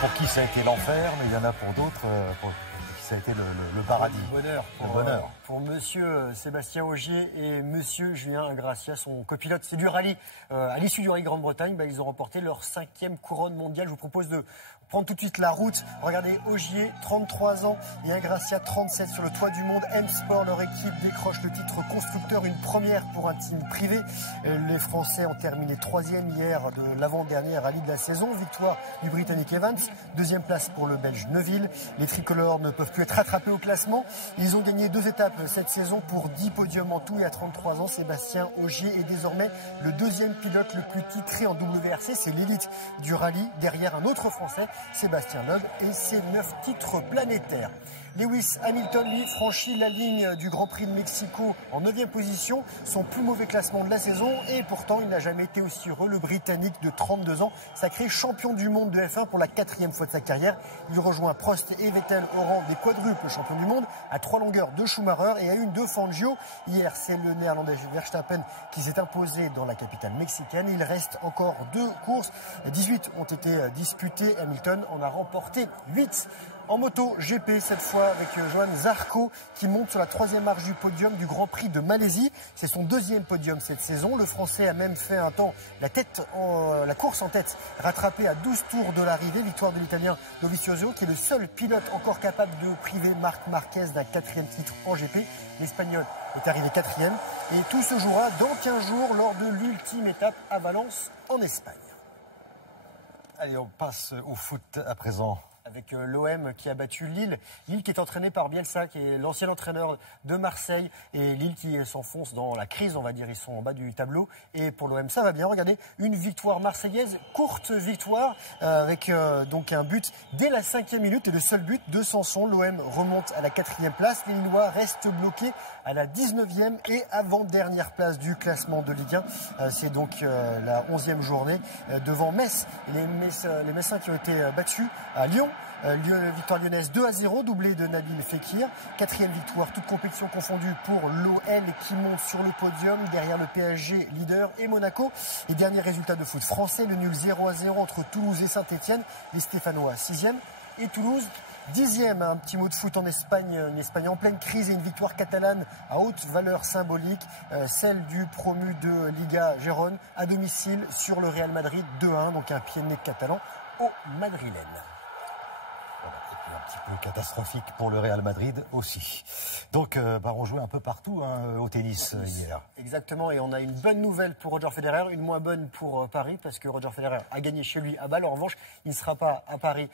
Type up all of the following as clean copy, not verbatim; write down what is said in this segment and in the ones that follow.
pour qui ça a été l'enfer, mais il y en a pour d'autres pour qui ça a été le paradis. Le bonheur. Pour monsieur Sébastien Ogier et monsieur Julien Ingrassia, son copilote. C'est du rallye. À l'issue du rallye Grande-Bretagne, ils ont remporté leur 5e couronne mondiale. Je vous propose de prendre tout de suite la route. Regardez, Ogier, 33 ans, et Ingrassia, 37, sur le toit du monde. M-Sport, leur équipe décroche le titre constructeur, une première pour un team privé. Les Français ont terminé 3e hier de l'avant-dernier rallye de la saison. Victoire du Britannique Evans, 2e place pour le Belge Neuville. Les tricolores ne peuvent plus être rattrapés au classement. Ils ont gagné 2 étapes cette saison pour 10 podiums en tout, et à 33 ans, Sébastien Ogier est désormais le 2e pilote le plus titré en WRC. C'est l'élite du rallye, derrière un autre Français, Sébastien Loeb, et ses 9 titres planétaires. Lewis Hamilton, lui, franchit la ligne du Grand Prix de Mexico en 9e position, son plus mauvais classement de la saison, et pourtant il n'a jamais été aussi heureux. Le Britannique de 32 ans, sacré champion du monde de F1 pour la 4e fois de sa carrière. Il rejoint Prost et Vettel au rang des quadruples champions du monde, à 3 longueurs de Schumacher et à 1 de Fangio. Hier, c'est le néerlandais Verstappen qui s'est imposé dans la capitale mexicaine. Il reste encore 2 courses, 18 ont été disputées. Hamilton en a remporté 8. En moto GP, cette fois avec Johan Zarco qui monte sur la 3e marche du podium du Grand Prix de Malaisie. C'est son 2e podium cette saison. Le Français a même fait un temps la course en tête, rattrapé à 12 tours de l'arrivée. Victoire de l'Italien Dovizioso, qui est le seul pilote encore capable de priver Marc Marquez d'un 4e titre en GP. L'Espagnol est arrivé 4e. Et tout se jouera dans 15 jours lors de l'ultime étape à Valence en Espagne. Allez, on passe au foot à présent. Avec l'OM qui a battu Lille. Lille qui est entraîné par Bielsa, qui est l'ancien entraîneur de Marseille. Et Lille qui s'enfonce dans la crise, on va dire. Ils sont en bas du tableau. Et pour l'OM, ça va bien. Regardez, une victoire marseillaise, courte victoire, avec donc un but dès la 5e minute. Et le seul but de Sanson. L'OM remonte à la 4e place. Les Lillois restent bloqués à la 19e et avant-dernière place du classement de Ligue 1. C'est donc la 11e journée devant Metz. Les Messins qui ont été battus à Lyon. Victoire lyonnaise 2-0, doublé de Nabil Fekir. 4e victoire, toute compétition confondue pour l'OL qui monte sur le podium derrière le PSG leader et Monaco. Et dernier résultat de foot français, le nul 0-0 entre Toulouse et Saint-Etienne. Les Stéphanois 6e et Toulouse 10e. Un petit mot de foot en Espagne, une Espagne en pleine crise et une victoire catalane à haute valeur symbolique, celle du promu de Liga Gérone à domicile sur le Real Madrid 2-1, donc un pied de nez catalan au madrilène. Voilà. Et puis un petit peu catastrophique pour le Real Madrid aussi. Donc, on jouait un peu partout au tennis hier. Exactement, et on a une bonne nouvelle pour Roger Federer, une moins bonne pour Paris, parce que Roger Federer a gagné chez lui à Bâle. En revanche, il ne sera pas à Paris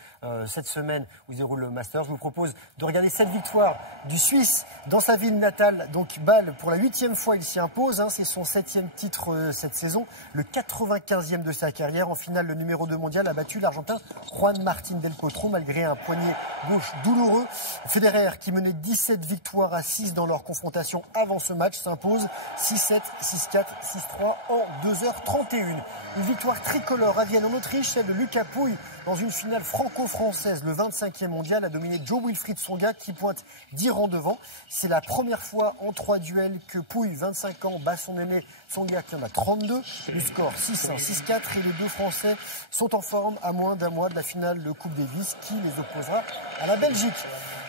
cette semaine où se déroule le Masters. Je vous propose de regarder cette victoire du Suisse dans sa ville natale, donc Bâle. Pour la 8e fois, il s'y impose. C'est son 7e titre cette saison, le 95e de sa carrière. En finale, le numéro 2 mondial a battu l'Argentin Juan Martín del Potro, malgré un poignet gauche douloureux. Federer, qui menait 17 victoires à 6 dans leur confrontation avant ce match, s'impose 6-7, 6-4, 6-3 en 2h31. Une victoire tricolore à Vienne en Autriche, celle de Lucas Pouille dans une finale franco-française. Le 25e mondial a dominé Joe Wilfried Tsonga qui pointe 10 rangs devant. C'est la première fois en 3 duels que Pouille, 25 ans, bat son aîné Tsonga qui en a 32. Le score 6-1, 6-4 et les deux Français sont en forme à moins d'un mois de la finale de Coupe Davis qui les opposera à la Belgique.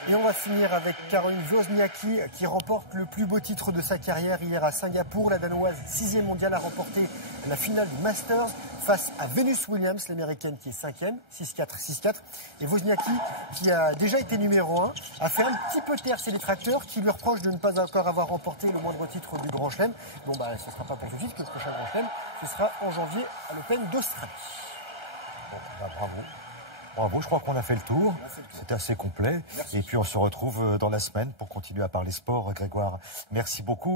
Et on va finir avec Caroline Wozniacki qui remporte le plus beau titre de sa carrière hier à Singapour. La Danoise 6e mondiale a remporté la finale du Masters face à Venus Williams, l'américaine qui est 5e, 6-4, 6-4. Et Wozniacki, qui a déjà été numéro 1, a fait un petit peu taire ses détracteurs qui lui reprochent de ne pas encore avoir remporté le moindre titre du Grand Chelem. Bon, ce ne sera pas pour tout de suite, que le prochain Grand Chelem, ce sera en janvier à l'Open d'Australie. Bon, bravo. Bravo, je crois qu'on a fait le tour. C'était assez complet. Merci. Et puis on se retrouve dans la semaine pour continuer à parler sport. Grégoire, merci beaucoup.